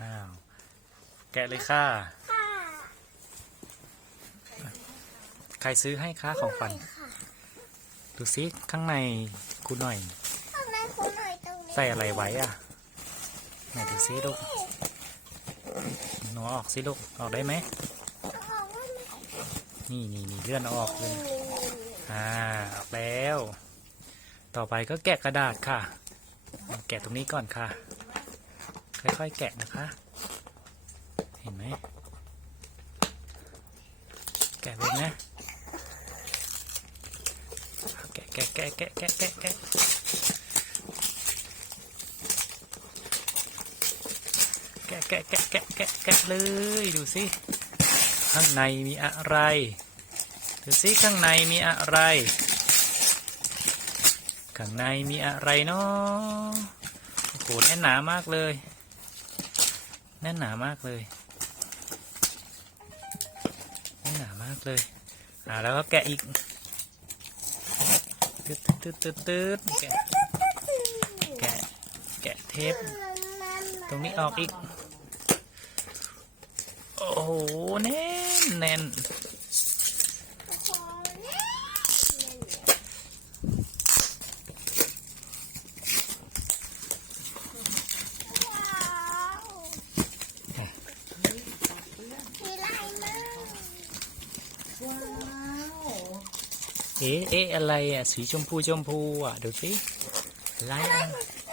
อ้าวแกะเลยค่ะ ค่ะใครซื้อให้คะของฝันค่ะดูซิข้างในกูหน่อย ข้างในคุณหน่อยตรงนี้ใส่อะไรไว้อะไหนดูซิลูกหนูเอาออกสิลูกออกได้ไหมเอาออกว่าไม่นี่นี่นี่เลื่อนเอาออกเลยอ่าออกแล้ว ต่อไปก็แกะกระดาษค่ะ แกะตรงนี้ก่อนค่ะ ค่อยๆ แกะนะคะ เห็นไหม แกะเลยนะแกะแกะแกะแกะแกะแกะแกะแกะแกะแกะแกะแกะแกะเลยดูสิข้างในมีอะไร ดูสิข้างในมีอะไร ข้างในมีอะไรเนาะโอ้โหแน่นหนามากเลย แน่นหนามากเลยแน่นหนามากเลยอ่าแล้วก็แกะอีกตืดตืดตืดตืดแกะแกะแกะเทป ตรงนี้ออกอีก โอ้โหแน่นแน่น มีลายมาก ว้าว เอ๊ะเอ๊ะอะไรอะ สีชมพูชมพูอะ ดูสิอะไรอะ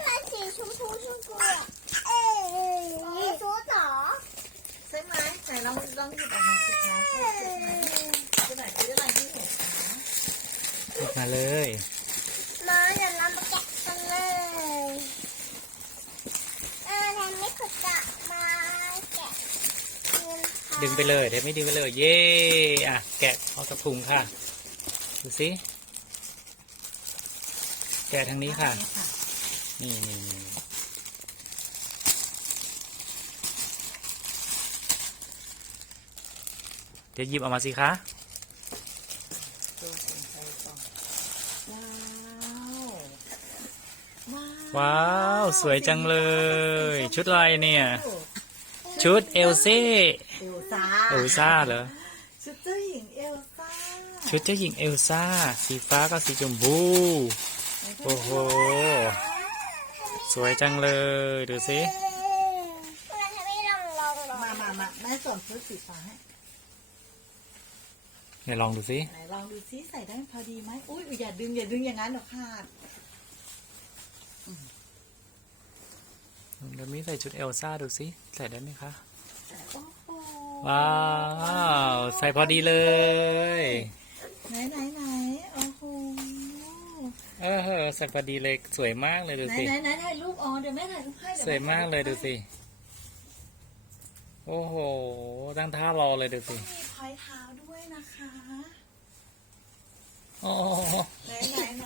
ลายสีชมพูชมพูอะเอ้ยชูเหรอใช่ไหมไหนลองลองหยิบออกมาสิคะจะไหนจะอะไรที่เห็นคะหยิบมาเลย มาเดี๋ยวเรามาแกะกันเลยเออแทนไม่ขุดจะมาแกะเงินค่ะ ดึงไปเลยเดี๋ยวไม่ดึงไปเลย เย่อะแกะออกจากถุงค่ะ ดูสิ แกะทางนี้ค่ะ นี่ค่ะนี่นี่นี่เดี๋ยวหยิบออกมาสิคะตัวสนใจก่อนว้าวว้าว สวยจังเลย ชุดอะไรเนี่ย ชุดเอลเซ่เอลซ่า เอลซ่าเหรอ ชุดเจ้าหญิงเอลซ่าชุดเจ้าหญิงเอลซ่า สีฟ้ากับสีชมพู โอ้โห สวยจังเลย ดูสิเออเราจะไม่ลองลองหรอมามามาแม่สวมชุดสีฟ้าให้เดี๋ยวลองดูสิไหนลองดูซิใส่ได้พอดีไหมอุ้ยอย่าดึงอย่าดึงอย่างนั้นเดี๋ยวขาดเดี๋ยวมีใส่ชุดเอลซ่าดูสิ ใส่ได้ไหมคะโอ้โห ว้าว ใส่พอดีเลย ไหนไหนไหนโอ้โหเออใส่พอดีเลยสวยมากเลยดูไหนสิ ไหนไหนถ่ายรูปอ๋อเดี๋ยวแม่ถ่ายรูปให้ดี๋สวยมากเลยดูสิ โอ้โห ตั้งท่ารอเลยดูสิมีพอยเท้าด้วยนะคะ โอ้โห ไหนไหน